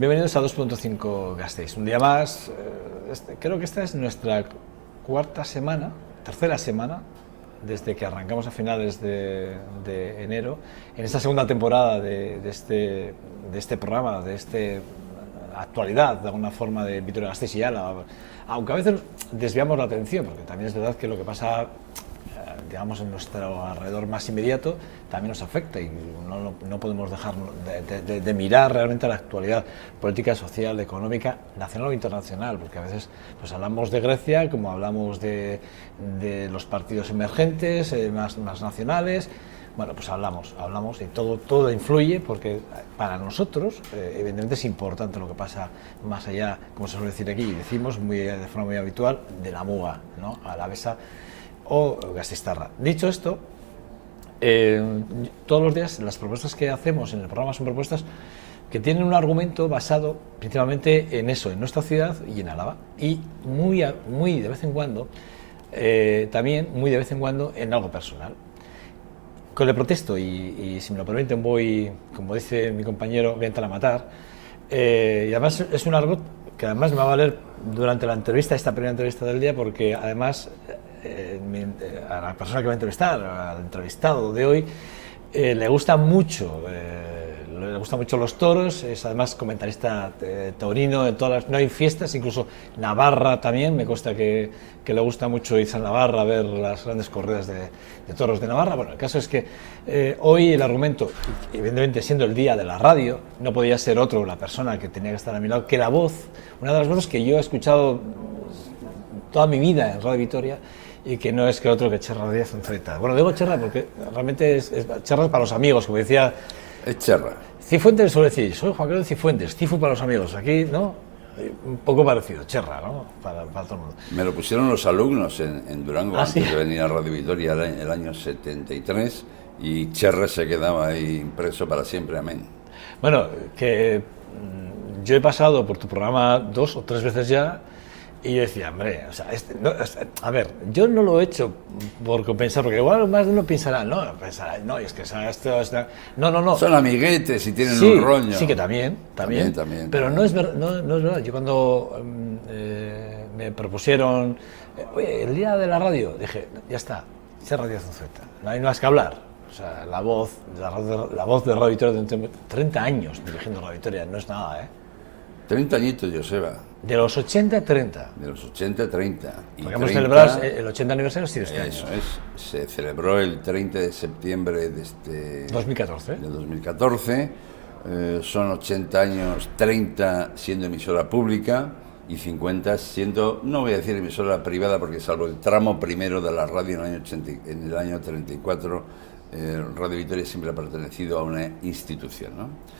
bienvenidos a 2.5 Gasteiz. Un día más, creo que esta es nuestra tercera semana, desde que arrancamos a finales de enero, en esta segunda temporada de este programa, de esta actualidad, de alguna forma, de Vitoria-Gasteiz y Álava, aunque a veces desviamos la atención, porque también es verdad que lo que pasa, digamos, en nuestro alrededor más inmediato también nos afecta y no podemos dejar de mirar realmente la actualidad política, social, económica, nacional o internacional, porque a veces pues hablamos de Grecia como hablamos de los partidos emergentes, más nacionales. Bueno, pues hablamos y todo influye, porque para nosotros evidentemente es importante lo que pasa más allá, como se suele decir aquí, y decimos de forma muy habitual, de la muga, ¿no?, alavesa o gasteiztarra. Dicho esto, todos los días las propuestas que hacemos en el programa son propuestas que tienen un argumento basado principalmente en eso, en nuestra ciudad y en Álava, y muy de vez en cuando, también muy de vez en cuando, en algo personal. Con el protesto, y si me lo permiten voy, como dice mi compañero, voy a entrar a matar, y además es un argot que además me va a valer durante la entrevista, esta primera entrevista del día, porque además a la persona que va a entrevistar, al entrevistado de hoy, le gusta mucho los toros, es además comentarista taurino en todas no hay fiestas, incluso Navarra también, me consta que le gusta mucho irse a Navarra a ver las grandes corridas de toros de Navarra. Bueno, el caso es que hoy el argumento, evidentemente siendo el día de la radio, no podía ser otro, la persona que tenía que estar a mi lado, que la voz, una de las voces que yo he escuchado toda mi vida en Radio Vitoria, y que no es que otro que Cherra Díaz Unzueta. Bueno, digo Cherra porque realmente Cherra es para los amigos, como decía... Es Cherra. Cifuentes suele decir, soy Juan Carlos Cifuentes, Cifu para los amigos. Aquí, ¿no? Un poco parecido, Cherra, ¿no? Para todo el mundo. Me lo pusieron los alumnos en Durango antes ¿Sí? de venir a Radio Vitoria el año 73, y Cherra se quedaba ahí impreso para siempre, amén. Bueno, que yo he pasado por tu programa 2 o 3 veces ya, y yo decía, hombre, o sea, a ver, yo no lo he hecho por compensar, porque igual más de uno pensará, no, es que esto está... No. Son amiguetes y tienen Sí, un rollo. sí que también. Pero no es verdad. Yo cuando me propusieron, oye, el día de la radio, dije, ya está, Cherra Díaz Unzueta, no hay más que hablar. O sea, la voz de Radio Vitoria, de 30 años dirigiendo Radio Vitoria, no es nada, ¿eh? 30 añitos, Joseba. De los 80 a 30. De los 80 a 30. Porque hemos celebrado el 80 aniversario de este año. Eso es. Se celebró el 30 de septiembre de 2014. Del 2014. Son 80 años, 30 siendo emisora pública y 50 siendo, no voy a decir emisora privada, porque salvo el tramo primero de la radio en el año 34, Radio Vitoria siempre ha pertenecido a una institución, ¿no?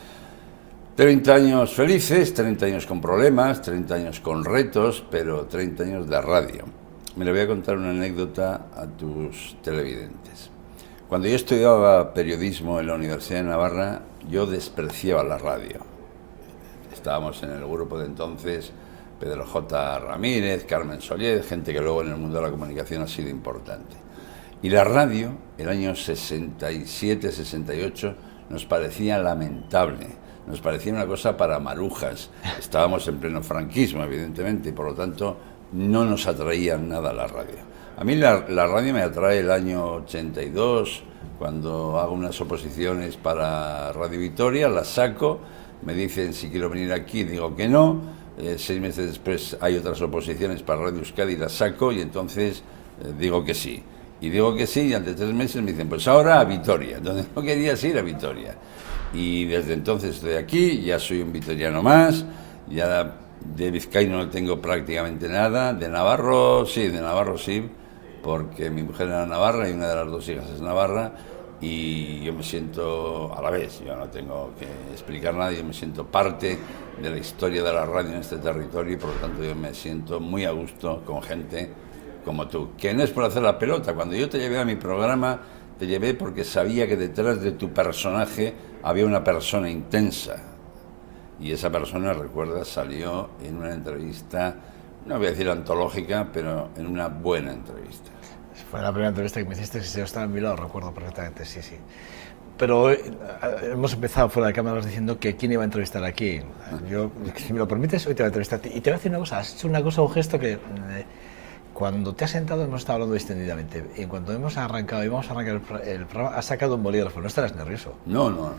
30 años felices, 30 años con problemas, 30 años con retos, pero 30 años de radio. Me le voy a contar una anécdota a tus televidentes. Cuando yo estudiaba periodismo en la Universidad de Navarra, yo despreciaba la radio. Estábamos en el grupo de entonces, Pedro J. Ramírez, Carmen Soller, gente que luego en el mundo de la comunicación ha sido importante. Y la radio, el año 67, 68, nos parecía lamentable. Nos parecía una cosa para marujas. Estábamos en pleno franquismo, evidentemente, y por lo tanto no nos atraía nada la radio. A mí la radio me atrae el año 82, cuando hago unas oposiciones para Radio Vitoria, las saco, me dicen si quiero venir aquí, digo que no, 6 meses después hay otras oposiciones para Radio Euskadi, las saco y entonces digo que sí. Y digo que sí, y antes de 3 meses me dicen, pues ahora a Vitoria, donde no querías ir, a Vitoria. Y desde entonces estoy aquí, ya soy un vitoriano más, ya de vizcaíno no tengo prácticamente nada, de Navarro sí, porque mi mujer era navarra y una de las 2 hijas es navarra, y yo me siento a la vez, yo no tengo que explicar nada, yo me siento parte de la historia de la radio en este territorio, y por lo tanto yo me siento muy a gusto con gente como tú, que no es por hacer la pelota. Cuando yo te llevé a mi programa, te llevé porque sabía que detrás de tu personaje había una persona intensa, y esa persona, recuerda, salió en una entrevista, no voy a decir antológica, pero en una buena entrevista. Fue la primera entrevista que me hiciste, si yo estaba en mi lado, recuerdo perfectamente, sí. pero hemos empezado fuera de cámaras diciendo que quién iba a entrevistar aquí. Yo, si me lo permites, hoy te voy a entrevistar a ti. Y te voy a decir una cosa, has hecho una cosa, un gesto que cuando te has sentado hemos estado hablando distendidamente. Y en cuanto hemos arrancado y vamos a arrancar el programa, has sacado un bolígrafo. ¿No estarás nervioso? No.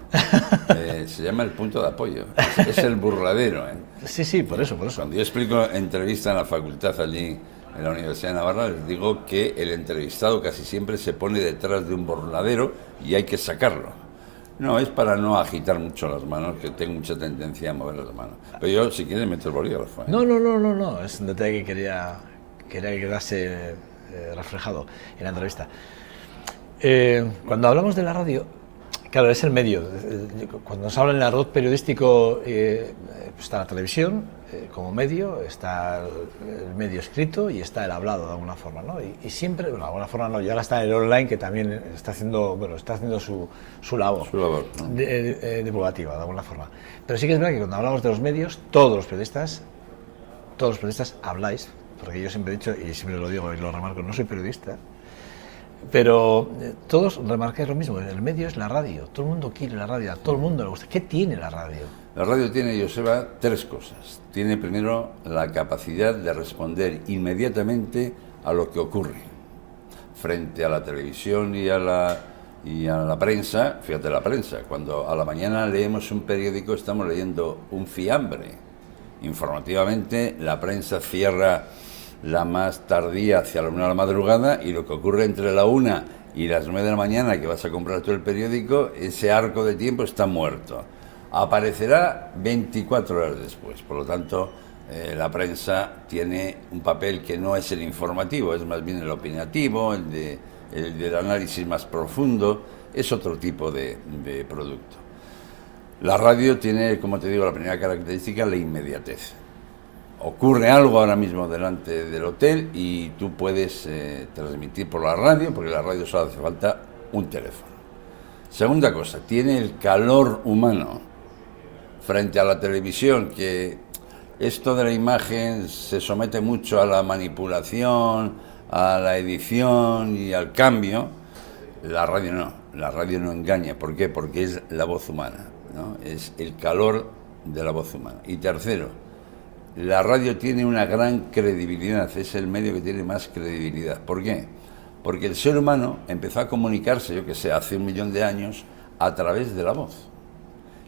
Se llama el punto de apoyo. Es el burladero. Sí, por eso. Cuando yo explico entrevista en la facultad allí en la Universidad de Navarra, les digo que el entrevistado casi siempre se pone detrás de un burladero y hay que sacarlo. No, es para no agitar mucho las manos, que tengo mucha tendencia a mover las manos. Pero yo, si quieres, meto el bolígrafo. No. Es un detalle que quería que quedase reflejado en la entrevista. Cuando hablamos de la radio, claro, es el medio. Cuando nos habla en el argot periodístico, está la televisión como medio, está el medio escrito y está el hablado de alguna forma, ¿no? Y siempre, bueno, de alguna forma no, y ahora está el online que también está haciendo su labor, ¿no? divulgativa, de alguna forma. Pero sí que es verdad que cuando hablamos de los medios, todos los periodistas habláis, porque yo siempre he dicho, y siempre lo digo y lo remarco, no soy periodista, pero todos remarcáis lo mismo, el medio es la radio, todo el mundo quiere la radio, a todo el mundo le gusta. ¿Qué tiene la radio? La radio tiene, Joseba, tres cosas. Tiene primero la capacidad de responder inmediatamente a lo que ocurre. Frente a la televisión y a la prensa, fíjate la prensa, cuando a la mañana leemos un periódico estamos leyendo un fiambre. Informativamente la prensa cierra la más tardía hacia la 1 de la madrugada y lo que ocurre entre la 1 y las 9 de la mañana que vas a comprar tú el periódico, ese arco de tiempo está muerto. Aparecerá 24 horas después, por lo tanto la prensa tiene un papel que no es el informativo, es más bien el opinativo, el del análisis más profundo, es otro tipo de producto. La radio tiene, como te digo, la primera característica, la inmediatez. Ocurre algo ahora mismo delante del hotel y tú puedes transmitir por la radio, porque la radio solo hace falta un teléfono. Segunda cosa, tiene el calor humano frente a la televisión, que esto de la imagen se somete mucho a la manipulación, a la edición y al cambio. La radio no engaña. ¿Por qué? Porque es la voz humana, ¿no? Es el calor de la voz humana. Y tercero, la radio tiene una gran credibilidad, es el medio que tiene más credibilidad. ¿Por qué? Porque el ser humano empezó a comunicarse, yo que sé, hace 1 millón de años, a través de la voz.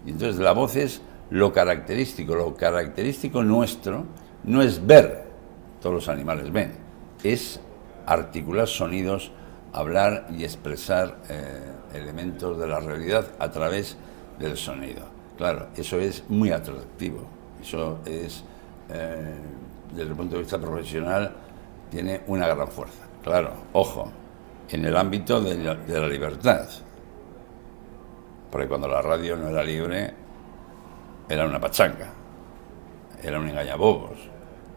Y entonces la voz es lo característico nuestro no es ver, todos los animales ven, es articular sonidos, hablar y expresar elementos de la realidad a través del sonido. Claro, eso es muy atractivo, eso es, desde el punto de vista profesional, tiene una gran fuerza. Claro, ojo, en el ámbito de la libertad, porque cuando la radio no era libre, era una pachanga, era un engañabobos.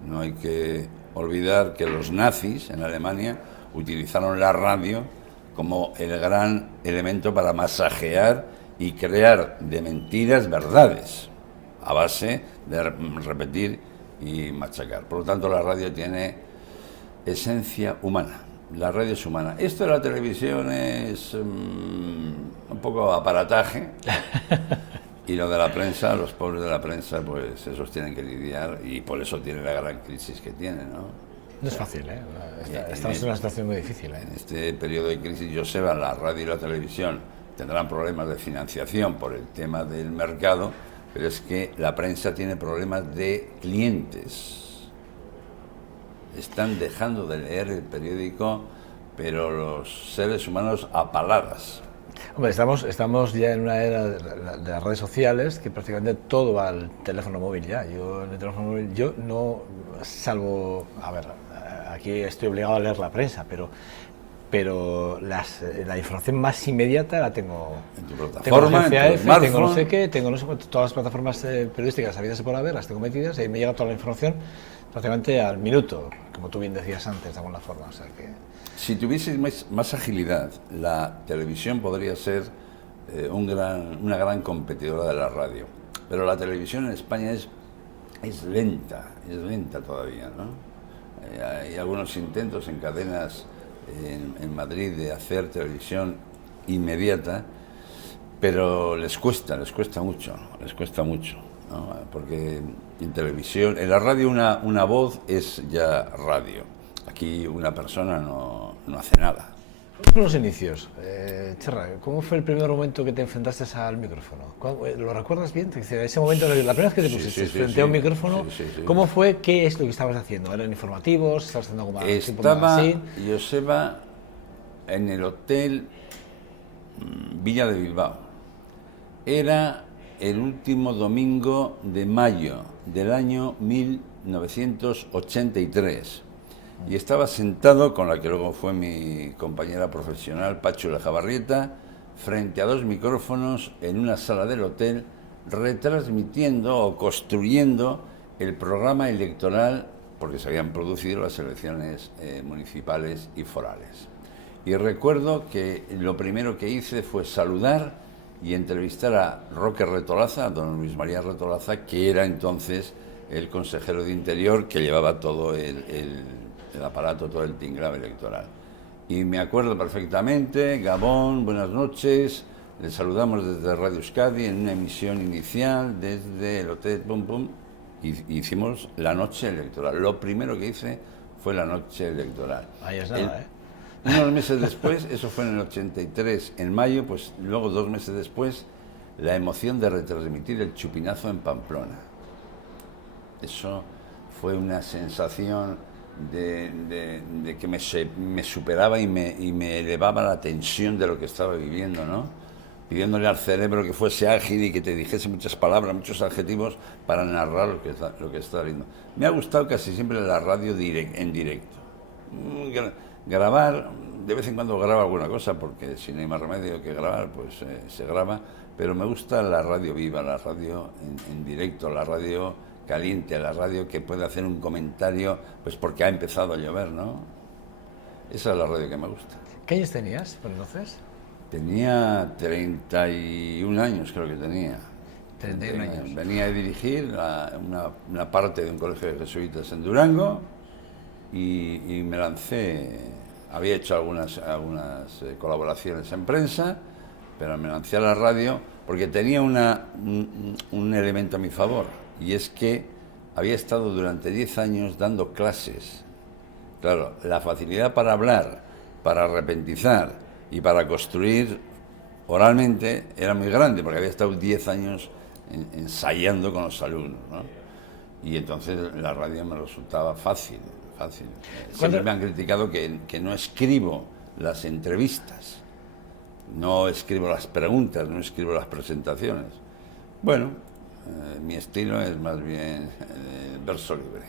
No hay que olvidar que los nazis en Alemania utilizaron la radio como el gran elemento para masajear y crear de mentiras verdades, a base de repetir y machacar. Por lo tanto, la radio tiene esencia humana. La radio es humana. Esto de la televisión es un poco aparataje. Y lo de la prensa, los pobres de la prensa, pues esos tienen que lidiar y por eso tiene la gran crisis que tiene, ¿no? No es fácil, ¿eh? Estamos en una situación muy difícil, ¿eh? En este periodo de crisis, Joseba, la radio y la televisión tendrán problemas de financiación por el tema del mercado, pero es que la prensa tiene problemas de clientes. Están dejando de leer el periódico, pero los seres humanos a paladas. Hombre, estamos ya en una era de las redes sociales que prácticamente todo va al teléfono móvil ya. Yo en el teléfono móvil, yo no, salvo, a ver, aquí estoy obligado a leer la prensa, pero la información más inmediata la tengo en tu plataforma, tengo en tu smartphone. tengo no sé qué, tengo no sé cuánto, todas las plataformas periodísticas habidas y por haber, las tengo metidas y me llega toda la información prácticamente al minuto, como tú bien decías antes, de alguna forma. O sea que... Si tuvieses más agilidad, la televisión podría ser una gran competidora de la radio. Pero la televisión en España es lenta todavía, ¿no? Hay algunos intentos en cadenas en Madrid de hacer televisión inmediata pero les cuesta mucho, ¿no? Porque en televisión, en la radio una voz es ya radio, aquí una persona no hace nada. ¿Cómo fueron los inicios? Cherra, ¿cómo fue el primer momento que te enfrentaste al micrófono? ¿Lo recuerdas bien? Ese momento, la primera vez que te pusiste frente a un micrófono, ¿cómo fue? ¿Qué es lo que estabas haciendo? ¿Eran informativos? ¿Estabas haciendo algo más? Estaba, Joseba, en el hotel Villa de Bilbao. Era el último domingo de mayo del año 1983. Y estaba sentado con la que luego fue mi compañera profesional, Pachu Lejabarrieta, frente a 2 micrófonos en una sala del hotel, retransmitiendo o construyendo el programa electoral, porque se habían producido las elecciones municipales y forales. Y recuerdo que lo primero que hice fue saludar y entrevistar a Roque Retolaza, a don Luis María Retolaza, que era entonces el consejero de Interior que llevaba todo el aparato, todo el tinglado electoral. Y me acuerdo perfectamente: Gabón, buenas noches, les saludamos desde Radio Euskadi en una emisión inicial desde el hotel Pum Pum, y hicimos la noche electoral. Lo primero que hice fue la noche electoral. Ahí es nada, Unos meses después, eso fue en el 83, en mayo, pues luego 2 meses después, la emoción de retransmitir el chupinazo en Pamplona. Eso fue una sensación de que me superaba y me elevaba la tensión de lo que estaba viviendo, ¿no? Pidiéndole al cerebro que fuese ágil y que te dijese muchas palabras, muchos adjetivos para narrar lo que estaba viendo. Me ha gustado casi siempre la radio en directo. Grabar, de vez en cuando grabo alguna cosa, porque si no hay más remedio que grabar, pues se graba, pero me gusta la radio viva, la radio en directo, la radio caliente, la radio que puede hacer un comentario, pues porque ha empezado a llover, ¿no? Esa es la radio que me gusta. ¿Qué años tenías por entonces? Tenía 31 años, creo que tenía. 31 años. Venía a dirigir una parte de un colegio de jesuitas en Durango y me lancé. Había hecho algunas colaboraciones en prensa, pero me lancé a la radio porque tenía un elemento a mi favor, y es que había estado durante 10 años dando clases. Claro, la facilidad para hablar, para arrepentizar y para construir oralmente era muy grande, porque había estado 10 años ensayando con los alumnos, ¿no? Y entonces la radio me resultaba fácil. Siempre me han criticado que no escribo las entrevistas, no escribo las preguntas, no escribo las presentaciones. Bueno, mi estilo es más bien verso libre.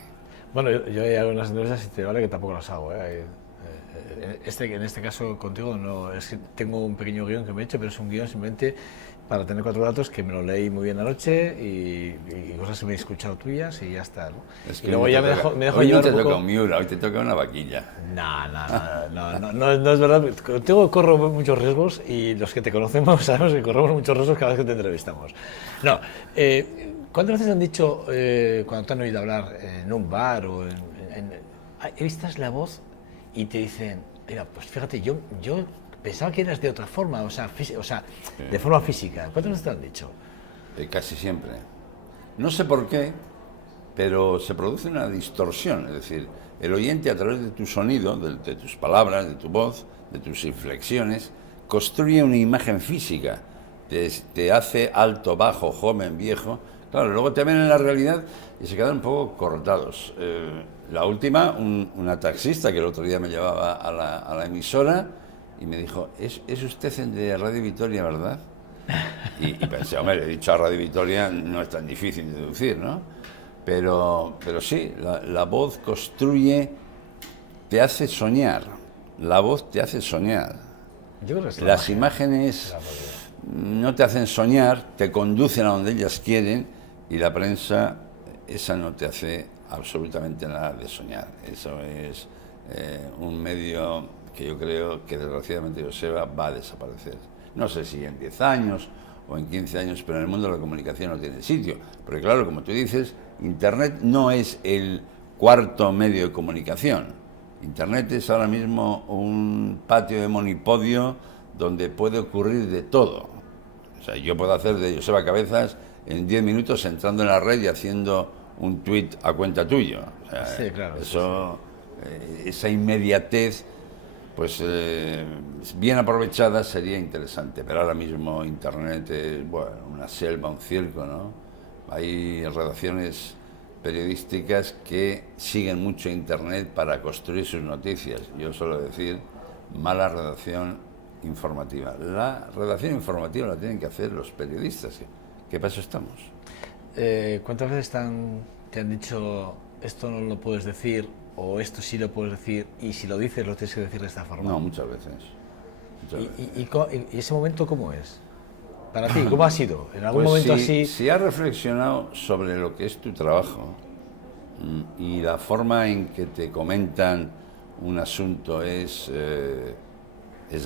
Bueno, yo hay algunas entrevistas y te vale que tampoco las hago, en este caso contigo no, es que tengo un pequeño guión que me he hecho, pero es un guión simplemente para tener 4 datos que me lo leí muy bien anoche y cosas que me he escuchado tuyas y ya está, ¿no? Es que y luego ya me dejo hoy llevar no te un poco... toca un Miura, hoy te toca una vaquilla. No es verdad. Contigo corro muchos riesgos y los que te conocemos sabemos que corremos muchos riesgos cada vez que te entrevistamos. No, ¿cuántas veces han dicho, cuando te han oído hablar en un bar o esta la voz y te dicen, mira, pues fíjate, yo pensaba que eras de otra forma, o sea, de forma física? ¿Cuántas veces te han dicho? Casi siempre. No sé por qué, pero se produce una distorsión, es decir, el oyente a través de tu sonido, de tus palabras, de tu voz, de tus inflexiones, construye una imagen física, te hace alto, bajo, joven, viejo. Claro, luego te ven en la realidad y se quedan un poco cortados. La última, una taxista que el otro día me llevaba a la emisora y me dijo, ¿es usted de Radio Vitoria, verdad? Y pensé, hombre, he dicho a Radio Vitoria, no es tan difícil de deducir, ¿no? Pero sí, la voz construye, te hace soñar. La voz te hace soñar. Yo creo que es las imágenes no te hacen soñar, te conducen a donde ellas quieren, y la prensa, esa no te hace absolutamente nada de soñar. Eso es un medio que yo creo que desgraciadamente, Joseba, va a desaparecer. No sé si en 10 años o en 15 años, pero en el mundo de la comunicación no tiene sitio. Porque claro, como tú dices, Internet no es el cuarto medio de comunicación. Internet es ahora mismo un patio de monipodio donde puede ocurrir de todo. O sea, yo puedo hacer de Joseba Cabezas en 10 minutos entrando en la red y haciendo un tuit a cuenta tuyo. O sea, sí, claro. Eso, esa inmediatez, pues bien aprovechada sería interesante. Pero ahora mismo Internet es, bueno, una selva, un circo, ¿no? Hay redacciones periodísticas que siguen mucho Internet para construir sus noticias. Yo suelo decir, mala redacción informativa. La redacción informativa la tienen que hacer los periodistas. ¿Qué paso estamos? ¿Cuántas veces te han dicho esto no lo puedes decir o esto sí lo puedes decir y si lo dices lo tienes que decir de esta forma? No, muchas veces. ¿Y ese momento cómo es? Para ti, ¿cómo ha sido? ¿En algún momento así? Si has reflexionado sobre lo que es tu trabajo y la forma en que te comentan un asunto es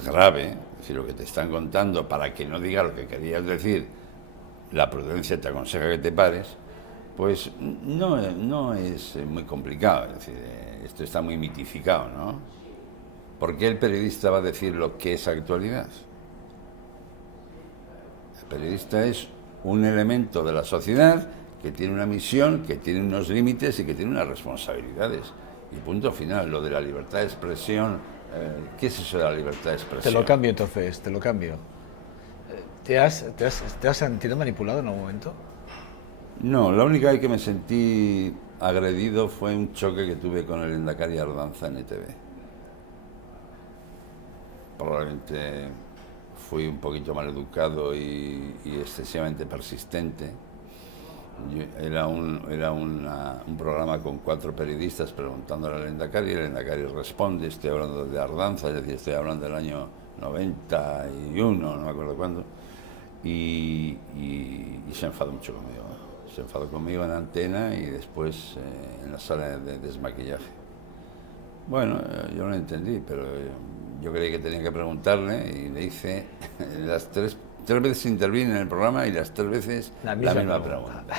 grave, es decir, lo que te están contando para que no diga lo que querías decir, la prudencia te aconseja que te pares, pues no es muy complicado, es decir, esto está muy mitificado, ¿no? ¿Por qué el periodista va a decir lo que es actualidad? El periodista es un elemento de la sociedad que tiene una misión, que tiene unos límites y que tiene unas responsabilidades. Y punto final, lo de la libertad de expresión, ¿qué es eso de la libertad de expresión? Te lo cambio entonces, te lo cambio. ¿Te has sentido manipulado en algún momento? No, la única vez que me sentí agredido fue un choque que tuve con el Lehendakari Ardanza en ETV. Probablemente fui un poquito mal educado y excesivamente persistente. Era un programa con 4 periodistas preguntándole al Lehendakari, y el Lehendakari responde, estoy hablando de Ardanza, es decir, estoy hablando del año 91, no me acuerdo cuándo, y se enfadó mucho conmigo. Se enfadó conmigo en antena y después en la sala de desmaquillaje. Bueno, yo no lo entendí, pero yo creí que tenía que preguntarle y le hice las tres veces intervine en el programa y las 3 veces la misma pregunta.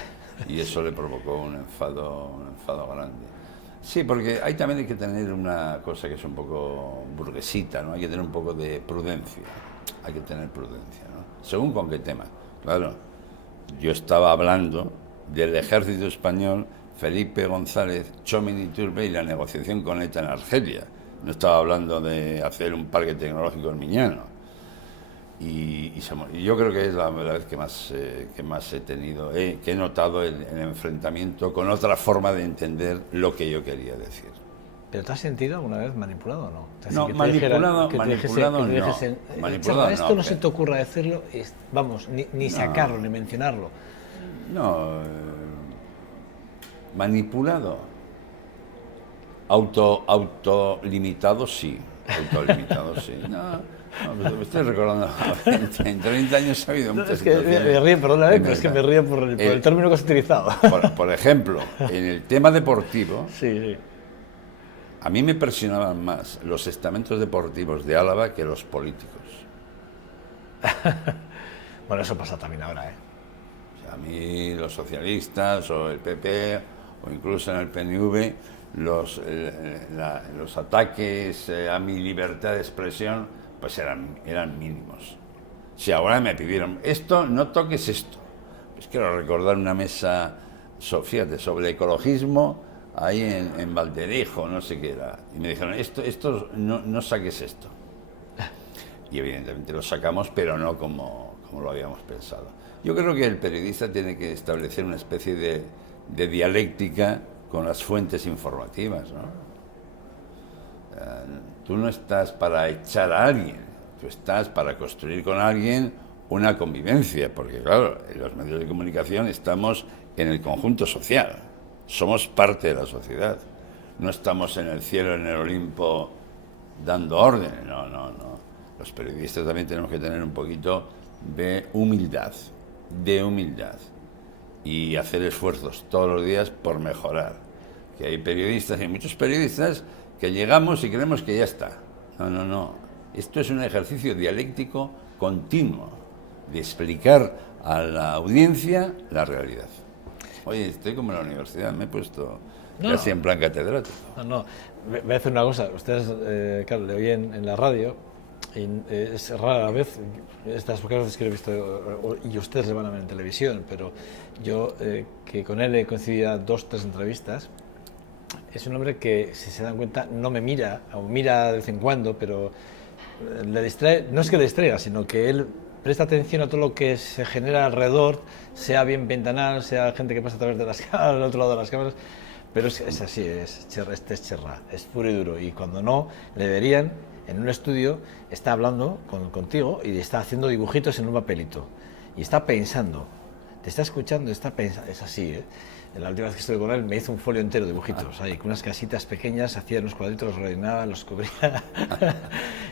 Y eso le provocó un enfado grande. Sí, porque también hay que tener una cosa que es un poco burguesita, ¿no? Hay que tener un poco de prudencia. Hay que tener prudencia, ¿no? Según con qué tema. Claro, yo estaba hablando del ejército español, Felipe González, Txomin Iturbe y la negociación con ETA en Argelia. No estaba hablando de hacer un parque tecnológico en Miñano. Y yo creo que es la vez que más he tenido, que he notado el enfrentamiento con otra forma de entender lo que yo quería decir. ¿Pero te has sentido alguna vez manipulado o no? No, manipulado no. Esto no se te ocurra decirlo, vamos, ni sacarlo, ni mencionarlo. No, manipulado. Autolimitado sí. Autolimitado sí. No, me estoy recordando, en 30 años ha habido muchas situaciones. Me río, perdóname, pero es que me río por el término que has utilizado. Por ejemplo, en el tema deportivo, sí. A mí me presionaban más los estamentos deportivos de Álava que los políticos. Bueno, eso pasa también ahora, ¿eh? O sea, a mí los socialistas o el PP o incluso en el PNV los ataques a mi libertad de expresión pues eran mínimos. Si ahora me pidieron esto, no toques esto. Pues quiero recordar una mesa, fíjate, sobre ecologismo ahí en Valderejo, no sé qué era. Y me dijeron, esto no saques esto. Y evidentemente lo sacamos, pero no como lo habíamos pensado. Yo creo que el periodista tiene que establecer una especie de dialéctica con las fuentes informativas, ¿no? Tú no estás para echar a alguien, tú estás para construir con alguien una convivencia, porque claro, en los medios de comunicación estamos en el conjunto social, somos parte de la sociedad, no estamos en el cielo, en el Olimpo, dando órdenes, no. Los periodistas también tenemos que tener un poquito de humildad, y hacer esfuerzos todos los días por mejorar. Que hay periodistas, y muchos periodistas, que llegamos y creemos que ya está. No. Esto es un ejercicio dialéctico continuo de explicar a la audiencia la realidad. Oye, estoy como en la universidad, me he puesto casi en plan catedrático. No. Voy a decir una cosa. Ustedes, claro, le oyen en la radio Es rara vez, estas pocas veces que lo he visto, y ustedes le van a ver en televisión, pero yo, que con él he coincidido 2 o 3 entrevistas, es un hombre que, si se dan cuenta, no me mira, o mira de vez en cuando, pero le distrae, no es que le distraiga, sino que él presta atención a todo lo que se genera alrededor, sea bien ventanal, sea gente que pasa a través de las cámaras, al otro lado de las cámaras, pero es así, este es Cherra, es puro y duro, y cuando no, le verían en un estudio, está hablando contigo y está haciendo dibujitos en un papelito, y está pensando, te está escuchando, está pensando, es así, ¿eh? La última vez que estuve con él me hizo un folio entero de dibujitos, ahí, con unas casitas pequeñas, hacía unos cuadritos, los rellenaba, los cubría.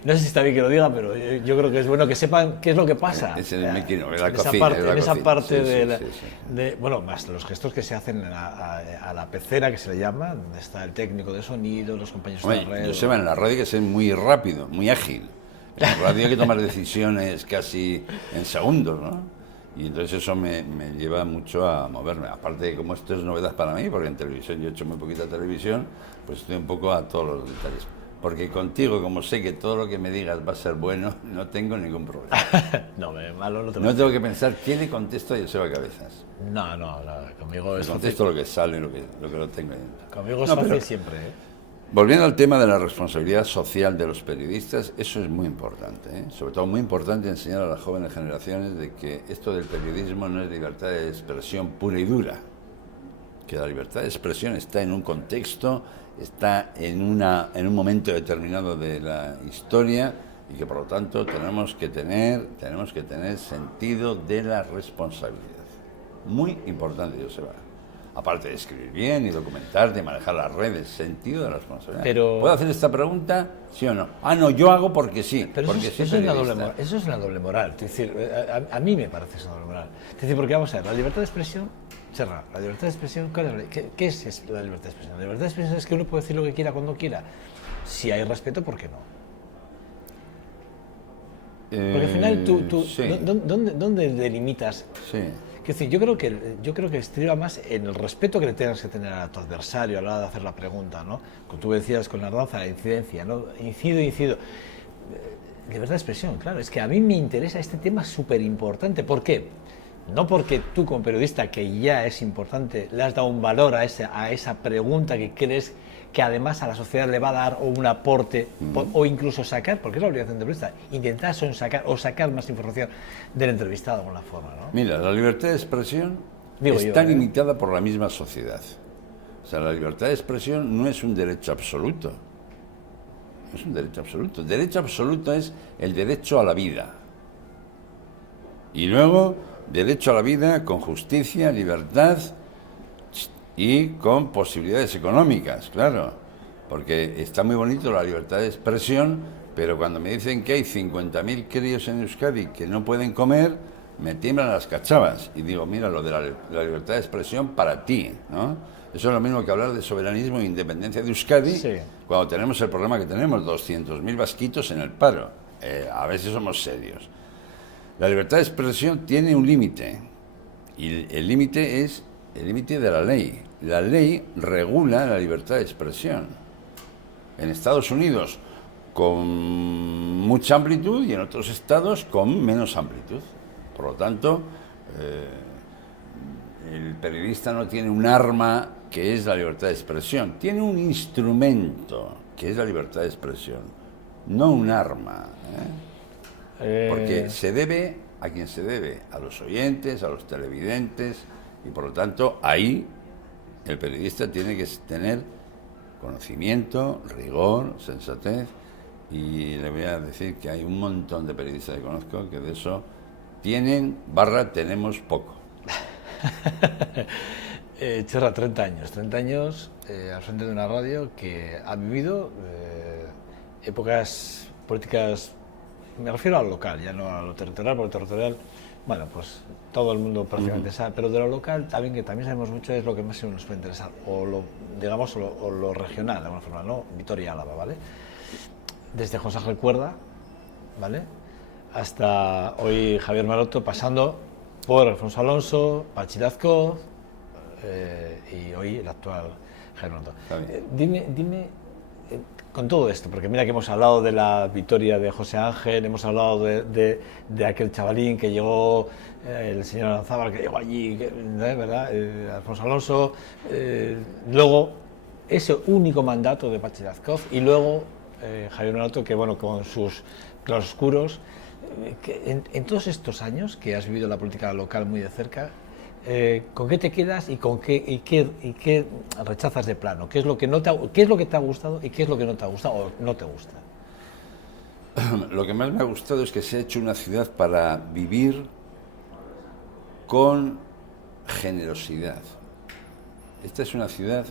No sé si está bien que lo diga, pero yo creo que es bueno que sepan qué es lo que pasa. Es en el making of, en la en cocina. En esa parte Sí, de, sí, sí. bueno, más los gestos que se hacen a la pecera, que se le llama, donde está el técnico de sonido, los compañeros de la red. Joseba, en la radio hay que ser muy rápido, muy ágil. En la radio hay que tomar decisiones casi en segundos, ¿no? Y entonces eso me lleva mucho a moverme. Aparte de como esto es novedad para mí, porque en televisión yo he hecho muy poquita televisión, pues estoy un poco a todos los detalles. Porque contigo, como sé que todo lo que me digas va a ser bueno, no tengo ningún problema. No, malo no te No tengo que pensar qué le contesto a Joseba Cabezas. No, conmigo es Le contesto lo que sale, lo que lo tengo dentro. Conmigo es fácil siempre, ¿eh? Volviendo al tema de la responsabilidad social de los periodistas, eso es muy importante, ¿eh? Sobre todo muy importante enseñar a las jóvenes generaciones de que esto del periodismo no es libertad de expresión pura y dura, que la libertad de expresión está en un contexto, está en un momento determinado de la historia y que por lo tanto tenemos que tener sentido de la responsabilidad. Muy importante, Joseba. Aparte de escribir bien y documentar, de manejar las redes, sentido de la responsabilidad. Pero, ¿puedo hacer esta pregunta? ¿Sí o no? Ah, no, yo hago porque sí. Pero porque eso es una doble moral. Es decir, a mí me parece eso una doble moral. Es decir, porque vamos a ver, la libertad de expresión, Serra, la libertad de expresión, ¿qué es la libertad de expresión? La libertad de expresión es que uno puede decir lo que quiera cuando quiera. Si hay respeto, ¿por qué no? Porque al final sí. ¿dónde delimitas? Sí. Es decir, yo creo que estriba más en el respeto que le tengas que tener a tu adversario a la hora de hacer la pregunta, ¿no? Como tú decías con la danza, la incidencia, ¿no? Incido. Libertad de expresión, claro, es que a mí me interesa este tema súper importante. ¿Por qué? No porque tú como periodista, que ya es importante, le has dado un valor a esa pregunta que crees que además a la sociedad le va a dar un aporte o incluso sacar, porque es la obligación del periodista, intentar sacar más información del entrevistado de alguna forma, ¿no? Mira, la libertad de expresión está limitada por la misma sociedad. O sea, la libertad de expresión no es un derecho absoluto. No es un derecho absoluto. El derecho absoluto es el derecho a la vida. Y luego, derecho a la vida con justicia, libertad y con posibilidades económicas, claro. Porque está muy bonito la libertad de expresión, pero cuando me dicen que hay 50.000 críos en Euskadi que no pueden comer, me tiemblan las cachavas. Y digo, mira, lo de la libertad de expresión para ti, ¿no? Eso es lo mismo que hablar de soberanismo e independencia de Euskadi, sí, cuando tenemos el problema que tenemos, 200.000 vasquitos en el paro. A ver si somos serios. La libertad de expresión tiene un límite, y el límite es el límite de la ley. La ley regula la libertad de expresión. En Estados Unidos con mucha amplitud y en otros estados con menos amplitud. Por lo tanto, el periodista no tiene un arma que es la libertad de expresión, tiene un instrumento que es la libertad de expresión, no un arma, porque se debe a quien se debe, a los oyentes, a los televidentes, y por lo tanto ahí el periodista tiene que tener conocimiento, rigor, sensatez, y le voy a decir que hay un montón de periodistas que conozco que de eso tenemos poco. Cherra, 30 años al frente de una radio que ha vivido épocas políticas, me refiero al local, ya no a lo territorial, porque territorial, bueno, pues todo el mundo prácticamente sabe, pero de lo local también, que también sabemos mucho, es lo que más nos puede interesar, o lo regional, de alguna forma, ¿no? Vitoria-Álava, ¿vale? Desde José Ángel Cuerda, ¿vale? Hasta hoy Javier Maroto, pasando por Alfonso Alonso, Patxi Lazcoz, y hoy el actual Javier Maroto. Dime, con todo esto, porque mira que hemos hablado de la victoria de José Ángel, hemos hablado de aquel chavalín que llegó, el señor Aranzábal, que llegó allí, ¿verdad? Alfonso Alonso, luego ese único mandato de Pachi Lazcoz, y luego Javier Maroto, que bueno, con sus claroscuros, que en todos estos años que has vivido la política local muy de cerca, ¿con qué te quedas y qué rechazas de plano? ¿Qué es lo que qué es lo que te ha gustado y qué es lo que no te ha gustado o no te gusta? Lo que más me ha gustado es que se ha hecho una ciudad para vivir con generosidad. Esta es una ciudad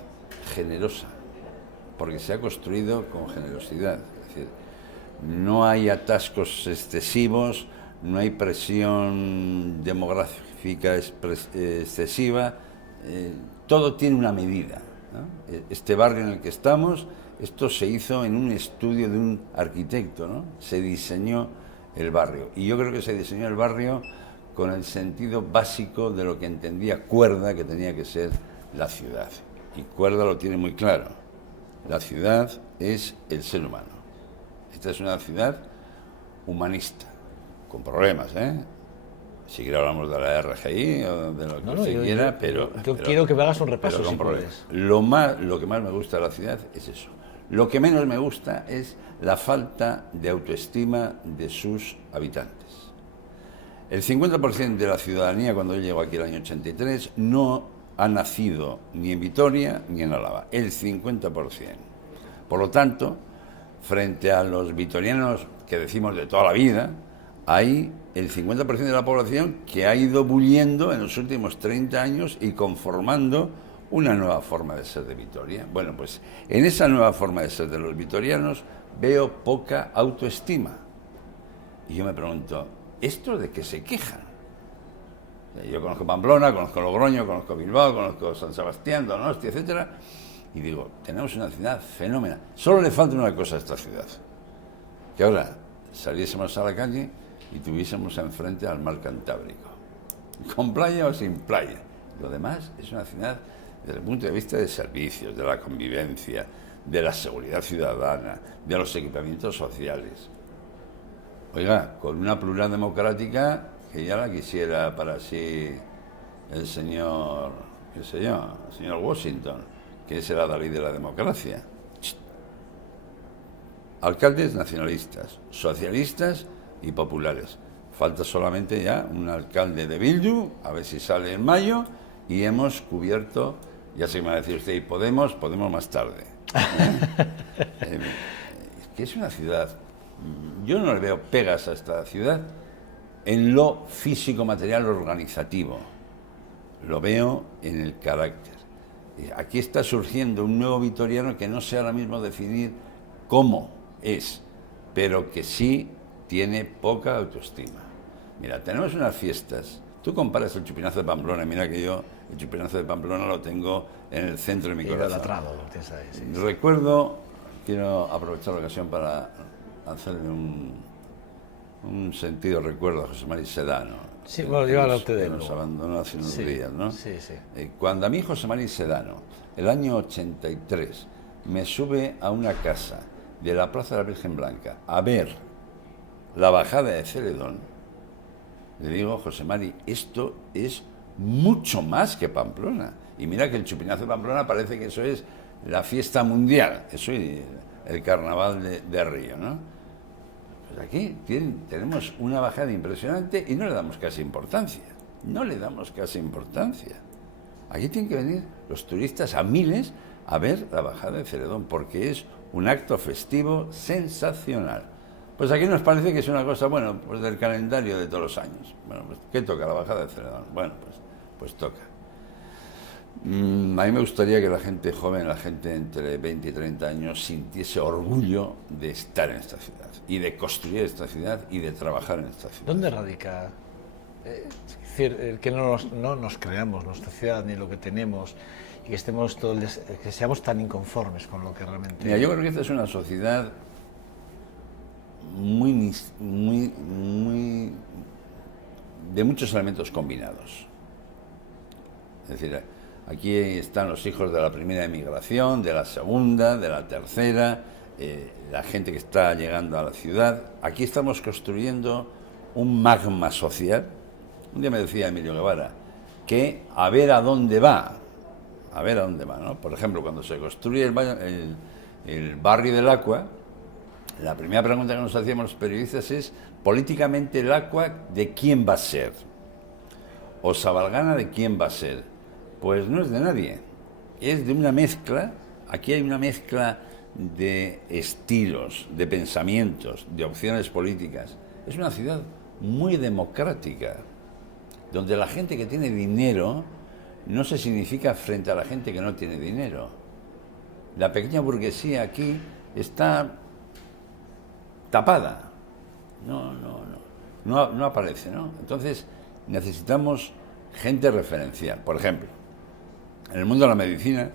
generosa, porque se ha construido con generosidad. Es decir, no hay atascos excesivos, no hay presión demográfica excesiva, todo tiene una medida, ¿no? Este barrio en el que estamos, esto se hizo en un estudio de un arquitecto, ¿no? Se diseñó el barrio, y yo creo que se diseñó el barrio con el sentido básico de lo que entendía Cuerda que tenía que ser la ciudad, y Cuerda lo tiene muy claro: la ciudad es el ser humano. Esta es una ciudad humanista, con problemas, ¿eh? Si quiere hablamos de la RGI o de lo que se quiera, pero quiero que me hagas un repaso, si puedes. Lo que más me gusta de la ciudad es eso. Lo que menos me gusta es la falta de autoestima de sus habitantes. El 50% de la ciudadanía, cuando yo llego aquí el año 83, no ha nacido ni en Vitoria ni en Álava. El 50%. Por lo tanto, frente a los vitorianos que decimos de toda la vida, hay el 50% de la población que ha ido bulliendo en los últimos 30 años y conformando una nueva forma de ser de Vitoria. Bueno, pues en esa nueva forma de ser de los vitorianos veo poca autoestima. Y yo me pregunto, ¿esto de qué se quejan? Yo conozco Pamplona, conozco Logroño, conozco Bilbao, conozco San Sebastián, Donosti, etcétera, y digo, tenemos una ciudad fenómena. Solo le falta una cosa a esta ciudad: que ahora saliésemos a la calle y tuviésemos enfrente al mar Cantábrico, con playa o sin playa. Lo demás es una ciudad, desde el punto de vista de servicios, de la convivencia, de la seguridad ciudadana, de los equipamientos sociales. Oiga, con una plural democrática que ya la quisiera para sí el señor, qué sé yo, el señor Washington, que ese era la ley de la democracia. Alcaldes nacionalistas, socialistas y populares. Falta solamente ya un alcalde de Bildu, a ver si sale en mayo, y hemos cubierto, ya sé que me va a decir usted, y Podemos más tarde. Que es una ciudad, yo no le veo pegas a esta ciudad en lo físico, material, organizativo. Lo veo en el carácter. Aquí está surgiendo un nuevo vitoriano que no sé ahora mismo definir cómo es, pero que sí tiene poca autoestima. Mira, tenemos unas fiestas. Tú comparas el Chupinazo de Pamplona, mira que yo el Chupinazo de Pamplona lo tengo en el centro de mi corazón. Sí. Recuerdo, quiero aprovechar la ocasión para hacerle un sentido recuerdo a José María Sedano. Sí, bueno, yo ahora te nos abandonó hace unos días, ¿no? Sí, sí. Cuando a mí José María Sedano, el año 83, me sube a una casa de la Plaza de la Virgen Blanca a ver la bajada de Celedón, le digo, José María, esto es mucho más que Pamplona. Y mira que el Chupinazo de Pamplona parece que eso es la fiesta mundial, eso es el carnaval de Río, ¿no? Pues aquí tenemos una bajada impresionante y no le damos casi importancia. No le damos casi importancia. Aquí tienen que venir los turistas a miles a ver la bajada de Celedón, porque es un acto festivo sensacional. Pues aquí nos parece que es una cosa, bueno, pues del calendario de todos los años. Bueno, pues ¿qué toca? La bajada de Celedón. Bueno, pues toca. A mí me gustaría que la gente joven, la gente entre 20 y 30 años, sintiese orgullo de estar en esta ciudad y de construir esta ciudad y de trabajar en esta ciudad. ¿Dónde radica? Es decir, que no nos creamos nuestra ciudad ni lo que tenemos y que estemos que seamos tan inconformes con lo que realmente... Mira, yo creo que esta es una sociedad muy de muchos elementos combinados. Es decir, Aquí están los hijos de la primera emigración, de la segunda, de la tercera, la gente que está llegando a la ciudad. Aquí estamos construyendo un magma social. Un día me decía Emilio Guevara que a ver a dónde va, ¿no? Por ejemplo, cuando se construye el barrio del Aqua, la primera pregunta que nos hacíamos los periodistas es: políticamente el Aqua, ¿de quién va a ser? O Sabalgana, ¿de quién va a ser? Pues no es de nadie, es de una mezcla. Aquí hay una mezcla de estilos, de pensamientos, de opciones políticas. Es una ciudad muy democrática, donde la gente que tiene dinero no se significa frente a la gente que no tiene dinero. La pequeña burguesía aquí está tapada, no aparece, ¿no? Entonces necesitamos gente referencial. Por ejemplo, en el mundo de la medicina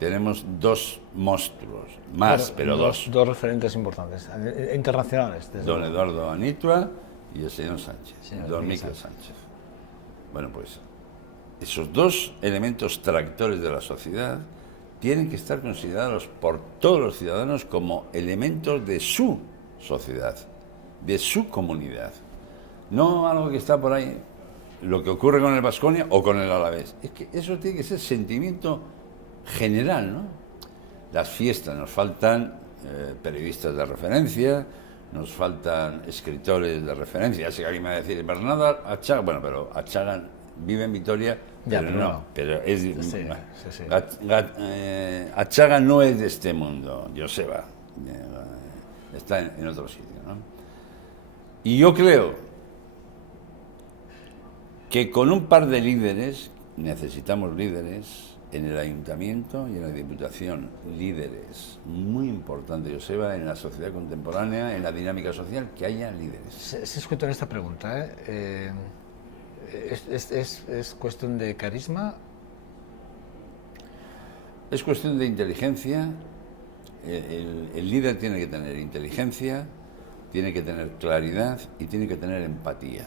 tenemos dos monstruos, más, pero dos. Dos referentes importantes, internacionales. Don Eduardo Anitua y el señor Sánchez, don Miquel Sánchez. Bueno, pues esos dos elementos tractores de la sociedad tienen que estar considerados por todos los ciudadanos como elementos de su sociedad, de su comunidad. No algo que está por ahí, lo que ocurre con el Baskonia o con el Alavés. Es que eso tiene que ser sentimiento general, ¿no? Las fiestas, nos faltan periodistas de referencia, nos faltan escritores de referencia. Así que alguien me va a decir: Bernardo Achaga, bueno, pero Achaga vive en Vitoria, ya, pero no, pero es... Sí. Achaga no es de este mundo, Joseba, está en otro sitio, ¿no? Y yo creo que con un par de líderes, necesitamos líderes en el ayuntamiento y en la diputación, líderes, muy importante, Joseba, en la sociedad contemporánea, en la dinámica social, que haya líderes. Se escucha en esta pregunta, ¿es cuestión de carisma? Es cuestión de inteligencia. El líder tiene que tener inteligencia, tiene que tener claridad y tiene que tener empatía.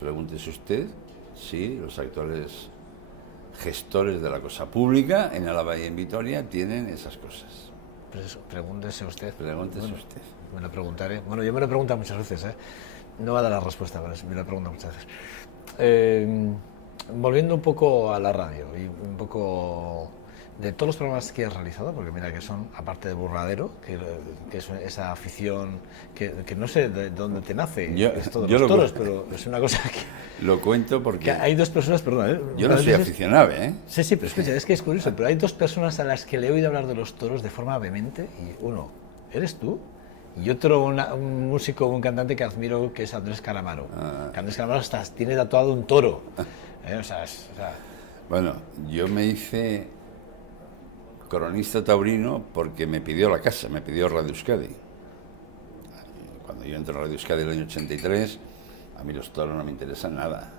Pregúntese usted si los actuales gestores de la cosa pública en Álava y en Vitoria tienen esas cosas. Pues pregúntese usted. Pregúntese usted. Me lo preguntaré. Bueno, yo me lo he preguntado muchas veces, ¿eh? No va a dar la respuesta, pero me lo he preguntado muchas veces. Volviendo un poco a la radio y un poco de todos los programas que has realizado, porque mira que son, aparte de Burradero, que es esa afición que no sé de dónde te nace, esto de los toros, pero es una cosa que... Lo cuento porque... Que hay dos personas, perdón, yo no soy aficionado, ¿eh? Sí, pero escucha, es que es curioso, pero hay dos personas a las que le he oído hablar de los toros de forma vehemente, y uno, eres tú, y otro un músico, un cantante que admiro, que es Andrés Calamaro. Andrés Calamaro tiene tatuado un toro. Bueno, yo me hice cronista taurino porque me pidió la casa, me pidió Radio Euskadi. Cuando yo entré en Radio Euskadi en el año 83, a mí los toros no me interesan nada.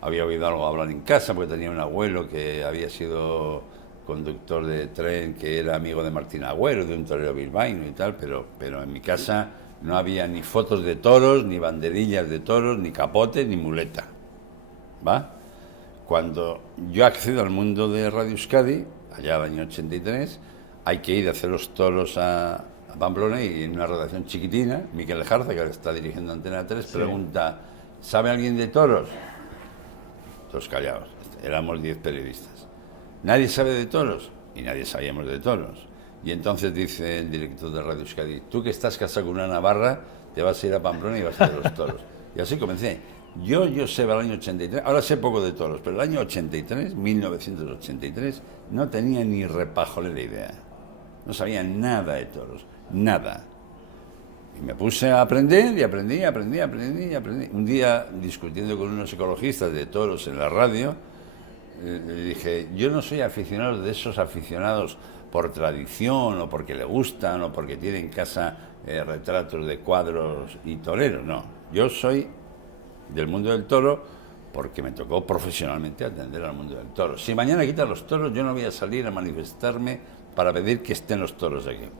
Había oído algo hablar en casa porque tenía un abuelo que había sido conductor de tren, que era amigo de Martín Agüero, de un torero bilbaíno y tal, pero en mi casa no había ni fotos de toros, ni banderillas de toros, ni capote, ni muleta. ¿Va? Cuando yo accedo al mundo de Radio Euskadi, allá del año 83, hay que ir a hacer los toros a Pamplona, y en una redacción chiquitina, Miquel Lejarza, que ahora está dirigiendo Antena 3, sí, pregunta: ¿sabe alguien de toros? Todos callados, éramos 10 periodistas. ¿Nadie sabe de toros? Y nadie sabíamos de toros. Y entonces dice el director de Radio Euskadi: tú que estás casado con una navarra, te vas a ir a Pamplona y vas a ver los toros. Y así comencé. Yo sé el año 83, ahora sé poco de toros, pero el año 83, 1983, no tenía ni repajolera idea. No sabía nada de toros, nada. Y me puse a aprender y aprendí. Un día, discutiendo con unos ecologistas de toros en la radio, le dije: yo no soy aficionado de esos aficionados por tradición o porque le gustan o porque tienen en casa retratos de cuadros y toreros, no. Yo soy del mundo del toro porque me tocó profesionalmente atender al mundo del toro. Si mañana quitan los toros, yo no voy a salir a manifestarme para pedir que estén los toros aquí.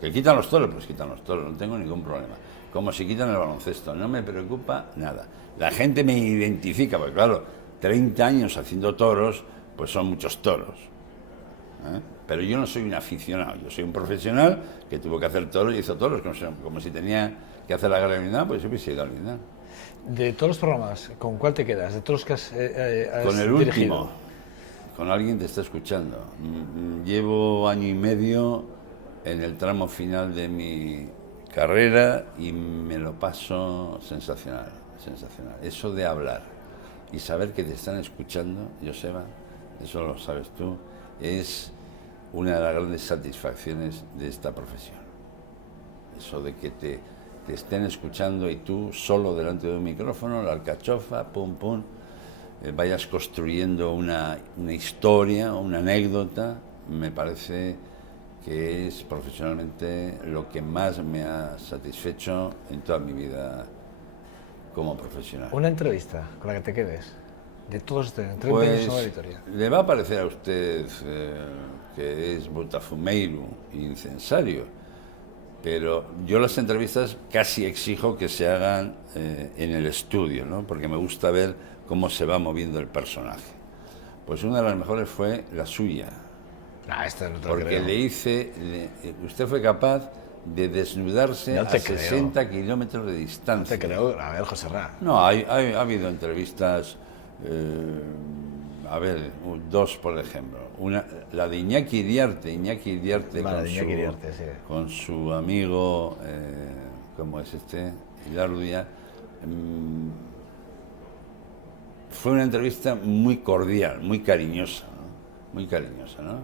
Que quitan los toros, pues quitan los toros, no tengo ningún problema. Como si quitan el baloncesto, no me preocupa nada. La gente me identifica, porque claro, 30 años haciendo toros, pues son muchos toros. Pero yo no soy un aficionado, yo soy un profesional que tuvo que hacer toros y hizo toros, como si tenía que hacer la guerra de Vietnam, pues yo hubiese ido a Vietnam. De todos los programas, ¿con cuál te quedas? De todos los que has Con el dirigido. último, con alguien te está escuchando. Llevo año y medio en el tramo final de mi carrera y me lo paso sensacional, sensacional. Eso de hablar y saber que te están escuchando, Joseba, eso lo sabes tú, es una de las grandes satisfacciones de esta profesión. Eso de que te estén escuchando y tú solo delante de un micrófono, la alcachofa, pum, pum, vayas construyendo una historia, una anécdota, me parece que es profesionalmente lo que más me ha satisfecho en toda mi vida como profesional. Una entrevista con la que te quedes, de todos estos, en 30 Pues años en la Vitoria. le va a parecer a usted que es botafumeiro, incensario, pero yo las entrevistas casi exijo que se hagan en el estudio, ¿no? Porque me gusta ver cómo se va moviendo el personaje. Pues una de las mejores fue la suya, Esto no te lo porque creo. usted fue capaz de desnudarse No a te creo. 60 kilómetros de No distancia. te creo. A ver, José Ra. No, ha habido entrevistas, a ver, dos por ejemplo. La de Iñaki Iriarte Vale, de Iñaki Iriarte, sí. con su amigo, ¿cómo es Ilardia. Fue una entrevista muy cordial, muy cariñosa, ¿no? Muy cariñosa, ¿no?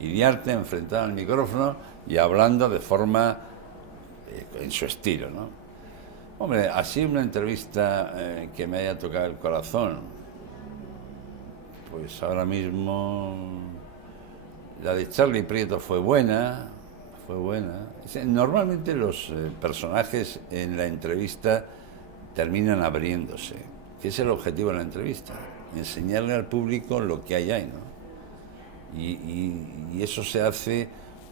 Iriarte enfrentado al micrófono y hablando de forma, en su estilo, ¿no? Hombre, así una entrevista que me haya tocado el corazón, pues ahora mismo la de Charlie Prieto fue buena. Normalmente los personajes en la entrevista terminan abriéndose, que es el objetivo de la entrevista, enseñarle al público lo que hay ahí, ¿no? Y eso se hace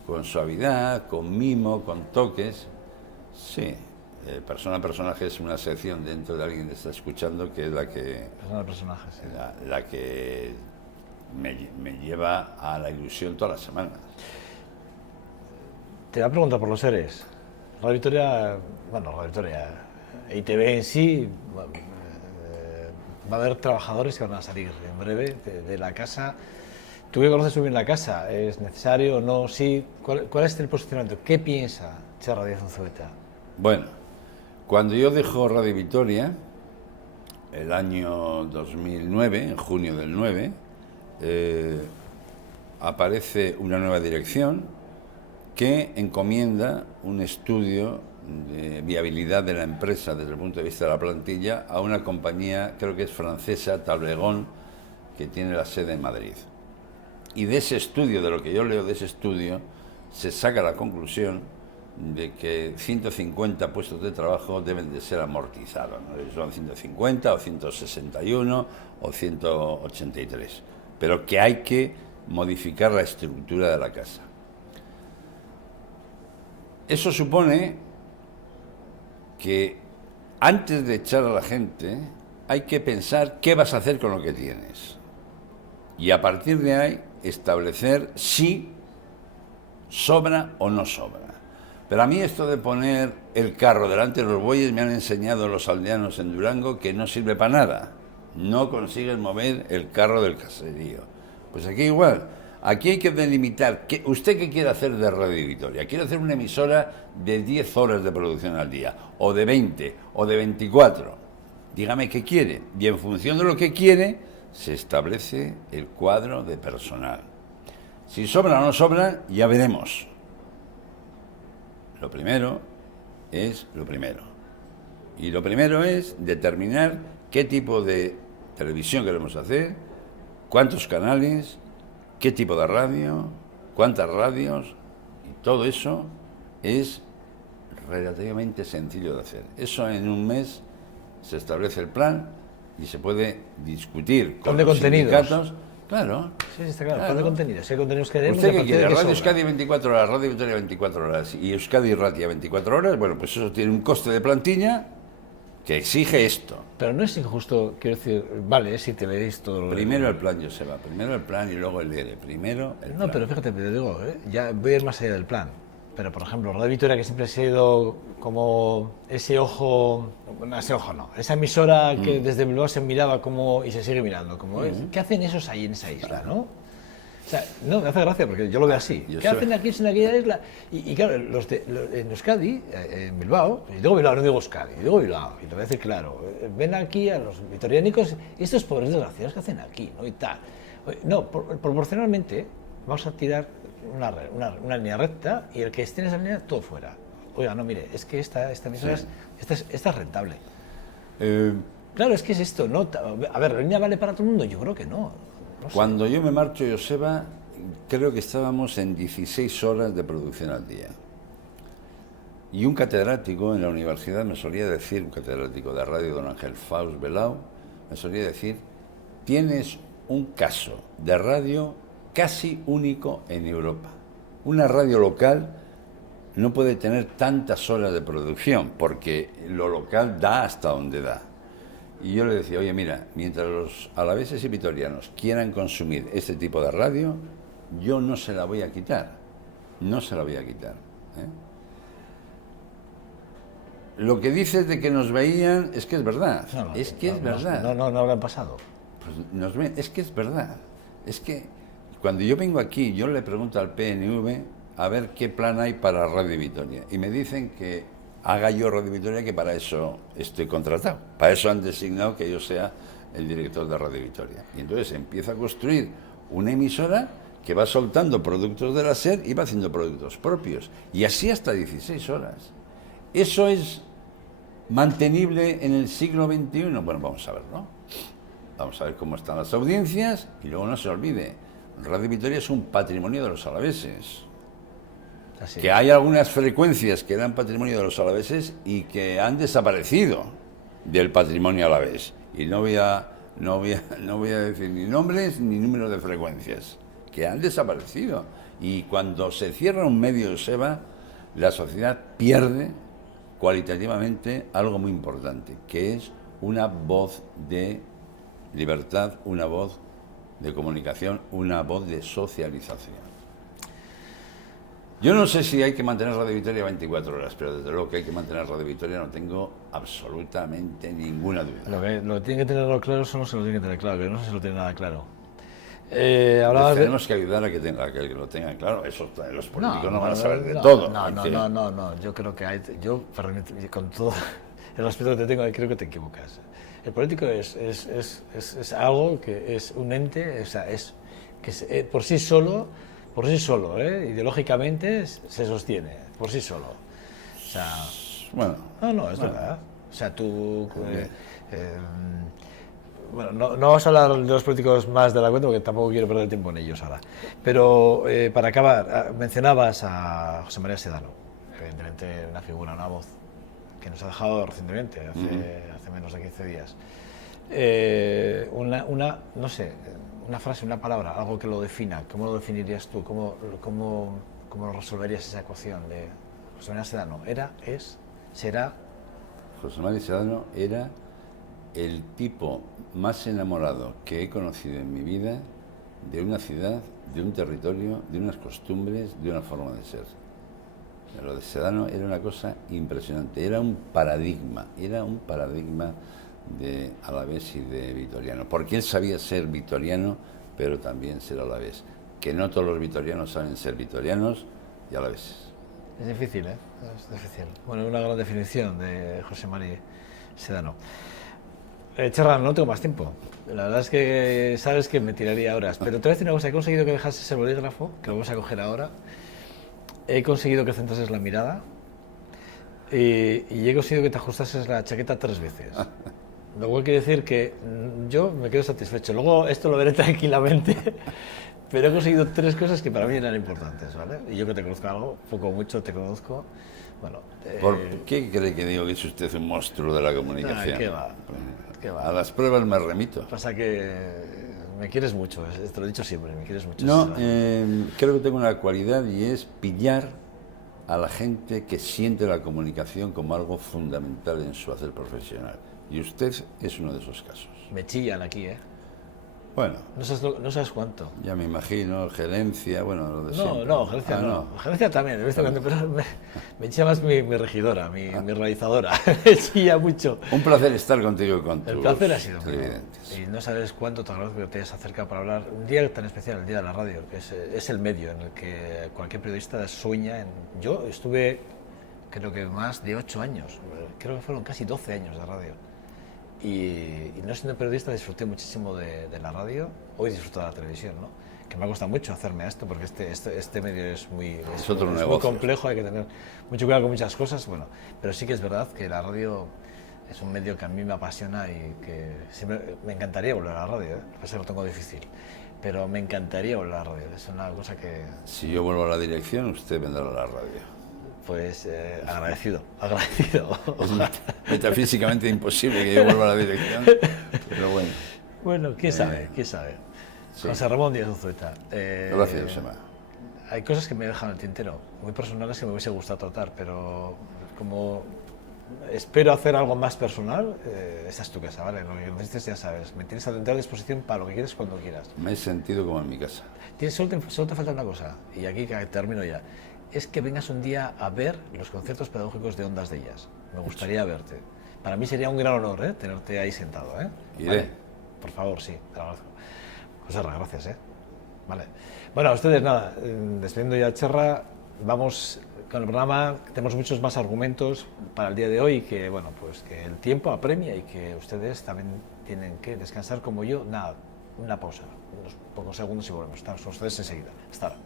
con suavidad, con mimo, con toques. Sí, persona a personaje es una sección dentro de alguien que está escuchando que es la que Persona de personajes, sí. la que me lleva a la ilusión todas las semanas. Te voy a preguntar por los seres. Radio Vitoria, Radio Vitoria, ITV en sí, va a haber trabajadores que van a salir en breve de la casa. Tú que conoces muy bien la casa, ¿es necesario o no? Sí. ¿Cuál es el posicionamiento? ¿Qué piensa Txarra Díaz Unzueta? Bueno, cuando yo dejo Radio Vitoria, el año 2009, en junio del 9, aparece una nueva dirección que encomienda un estudio de viabilidad de la empresa desde el punto de vista de la plantilla a una compañía, creo que es francesa, Tablegón, que tiene la sede en Madrid. Y de ese estudio, de lo que yo leo de ese estudio, se saca la conclusión de que 150 puestos de trabajo deben de ser amortizados, ¿no? Son 150 o 161 o 183, pero que hay que modificar la estructura de la casa. Eso supone que antes de echar a la gente hay que pensar qué vas a hacer con lo que tienes y a partir de ahí establecer si sobra o no sobra. Pero a mí esto de poner el carro delante de los bueyes me han enseñado los aldeanos en Durango que no sirve para nada. No consigues mover el carro del caserío. Pues aquí igual. Aquí hay que delimitar. ¿Usted qué quiere hacer de Radio Vitoria? ¿Quiere hacer una emisora de 10 horas de producción al día? ¿O de 20? ¿O de 24? Dígame qué quiere. Y en función de lo que quiere, se establece el cuadro de personal. Si sobra o no sobra, ya veremos. Lo primero es lo primero. Y lo primero es determinar qué tipo de televisión queremos hacer, cuántos canales, qué tipo de radio, cuántas radios, y todo eso es relativamente sencillo de hacer. Eso en un mes se establece el plan y se puede discutir con los sindicatos. Claro. Sí, está claro. Plan de contenidos. ¿Qué contenidos queremos? ¿Usted qué quiere? Radio Euskadi 24 horas, Radio Vitoria 24 horas y Euskadi Ratia 24 horas. Bueno, pues eso tiene un coste de plantilla que exige esto. Pero no es injusto, quiero decir, vale, si te leéis todo... Primero el plan, Joseba, primero el plan y luego el ERE. Primero el plan. No, pero fíjate, te digo, ya voy a ir más allá del plan. Pero, por ejemplo, Radio Vitoria, que siempre ha sido como ese ojo, no, ese ojo no, esa emisora que desde Bilbao se miraba como, y se sigue mirando, como, ¿qué hacen esos ahí en esa isla, no? O sea, no, me hace gracia porque yo lo veo así. ¿Qué hacen aquí en aquella isla? Y claro, en Euskadi, en Bilbao, y digo Bilbao, no digo Euskadi, digo Bilbao, y te voy a decir claro, ven aquí a los vitoriánicos, y estos pobres desgraciados que hacen aquí, ¿no? Y tal. No, proporcionalmente, vamos a tirar una línea recta y el que esté en esa línea, todo fuera. Oiga, no, mire, es que esta emisora esta es rentable. Claro, es que es esto, ¿no? A ver, ¿la línea vale para todo el mundo? Yo creo que no. No sé. Cuando yo me marcho, Joseba, creo que estábamos en 16 horas de producción al día. Y un catedrático en la universidad me solía decir, un catedrático de radio, don Ángel Faust Belao, me solía decir, tienes un caso de radio casi único en Europa. Una radio local no puede tener tantas horas de producción porque lo local da hasta donde da. Y yo le decía, oye, mira, mientras los alaveses y vitorianos quieran consumir este tipo de radio, yo no se la voy a quitar. No se la voy a quitar. Lo que dices de que nos veían es que es verdad. Es verdad. No habrán pasado. Pues nos ven, es que es verdad. Es que cuando yo vengo aquí, yo le pregunto al PNV a ver qué plan hay para Radio Vitoria. Y me dicen que haga yo Radio Vitoria, que para eso estoy contratado. Para eso han designado que yo sea el director de Radio Vitoria. Y entonces empieza a construir una emisora que va soltando productos de la SER y va haciendo productos propios. Y así hasta 16 horas. ¿Eso es mantenible en el siglo XXI? Bueno, vamos a ver, ¿no? Vamos a ver cómo están las audiencias y luego no se olvide, Radio Vitoria es un patrimonio de los alaveses. Así que hay algunas frecuencias que eran patrimonio de los alaveses y que han desaparecido del patrimonio alavés. Y no voy a decir ni nombres ni números de frecuencias, que han desaparecido. Y cuando se cierra un medio, Joseba, la sociedad pierde cualitativamente algo muy importante, que es una voz de libertad, una voz de comunicación, una voz de socialización. Yo no sé si hay que mantener Radio Vitoria 24 horas, pero desde luego que hay que mantener Radio Vitoria no tengo absolutamente ninguna duda. Lo que tienen que tenerlo claro son los que lo tienen que tener claro, que no sé si lo tienen nada claro. Tenemos que ayudar a que lo tengan claro. Eso, los políticos no van a saber de todo. No, yo creo que yo con todo el respeto que te tengo, creo que te equivocas. El político es algo que es un ente, o sea, por sí solo, ideológicamente se sostiene, por sí solo. O sea, bueno, es verdad. O sea, tú... bueno, no vamos a hablar de los políticos más de la cuenta porque tampoco quiero perder tiempo en ellos ahora. Pero para acabar, mencionabas a José María Sedano, evidentemente una figura, una voz, que nos ha dejado recientemente, hace menos de 15 días. No sé, una frase, una palabra, algo que lo defina. ¿Cómo lo definirías tú? ¿Cómo lo resolverías esa ecuación de José María Sedano? ¿Será? José María Sedano era el tipo más enamorado que he conocido en mi vida de una ciudad, de un territorio, de unas costumbres, de una forma de ser. Lo de Sedano era una cosa impresionante, era un paradigma de alavés y de vitoriano, porque él sabía ser vitoriano, pero también ser alavés, que no todos los vitorianos saben ser vitorianos y alaveses. Es difícil, ¿eh? Es difícil. Bueno, una gran definición de José María Sedano. Cherran, no tengo más tiempo. La verdad es que sabes que me tiraría horas, pero te voy a decir una cosa, he conseguido que dejases el bolígrafo, que lo vamos a coger ahora. He conseguido que centrases la mirada y he conseguido que te ajustases la chaqueta 3 veces. Lo cual quiere decir que yo me quedo satisfecho. Luego esto lo veré tranquilamente, pero he conseguido 3 cosas que para mí eran importantes, ¿vale? Y yo que te conozco algo, poco o mucho te conozco. Bueno, ¿por qué cree que digo que es usted un monstruo de la comunicación? ¿Qué va? A las pruebas me remito. Pasa que me quieres mucho, te lo he dicho siempre, me quieres mucho. No, creo que tengo una cualidad y es pillar a la gente que siente la comunicación como algo fundamental en su hacer profesional. Y usted es uno de esos casos. Me chillan aquí, ¿eh? Bueno, No sabes cuánto. ya me imagino, gerencia, bueno, lo de siempre. No, gerencia no. Gerencia también, he visto pero me chilla más mi regidora, mi realizadora. Me chilla mucho. Un placer estar contigo y con tus El placer ha sido mío. televidentes. Y no sabes cuánto te agradezco que te hayas acercado para hablar. Un día tan especial, el Día de la Radio, que es el medio en el que cualquier periodista sueña. Yo estuve, creo que más de 8 años, creo que fueron casi 12 años de radio. Y no siendo periodista disfruté muchísimo de la radio, hoy disfruto de la televisión, ¿no? Que me ha costado mucho hacerme a esto porque este medio es muy complejo, hay que tener mucho cuidado con muchas cosas, bueno, pero sí que es verdad que la radio es un medio que a mí me apasiona y que siempre me encantaría volver a la radio, ¿eh? A pesar que lo tengo difícil, pero me encantaría volver a la radio, es una cosa que... Si yo vuelvo a la dirección, usted vendrá a la radio. Pues agradecido. Es metafísicamente imposible que yo vuelva a la dirección, pero bueno. Bueno, ¿quién sabe? Sí. José Ramón Díaz Unzueta. Gracias, Josema. Hay cosas que me dejan en el tintero, muy personales que me hubiese gustado tratar, pero como espero hacer algo más personal, esa es tu casa, ¿vale? Lo que necesites ya sabes, me tienes a entera disposición para lo que quieres cuando quieras. Me he sentido como en mi casa. Solo te falta una cosa, y aquí termino ya. Es que vengas un día a ver los conciertos pedagógicos de Ondas de Jazz. Me gustaría verte. Para mí sería un gran honor, ¿eh? Tenerte ahí sentado, ¿eh? Iré. ¿Vale? Por favor, sí, te lo agradezco. José Ra, gracias, ¿eh? Vale. Bueno, a ustedes nada, despidiendo ya Cherra, vamos con el programa. Tenemos muchos más argumentos para el día de hoy, que bueno, pues que el tiempo apremia y que ustedes también tienen que descansar como yo. Nada, una pausa, unos pocos segundos y volvemos. Estamos con ustedes enseguida. Hasta ahora.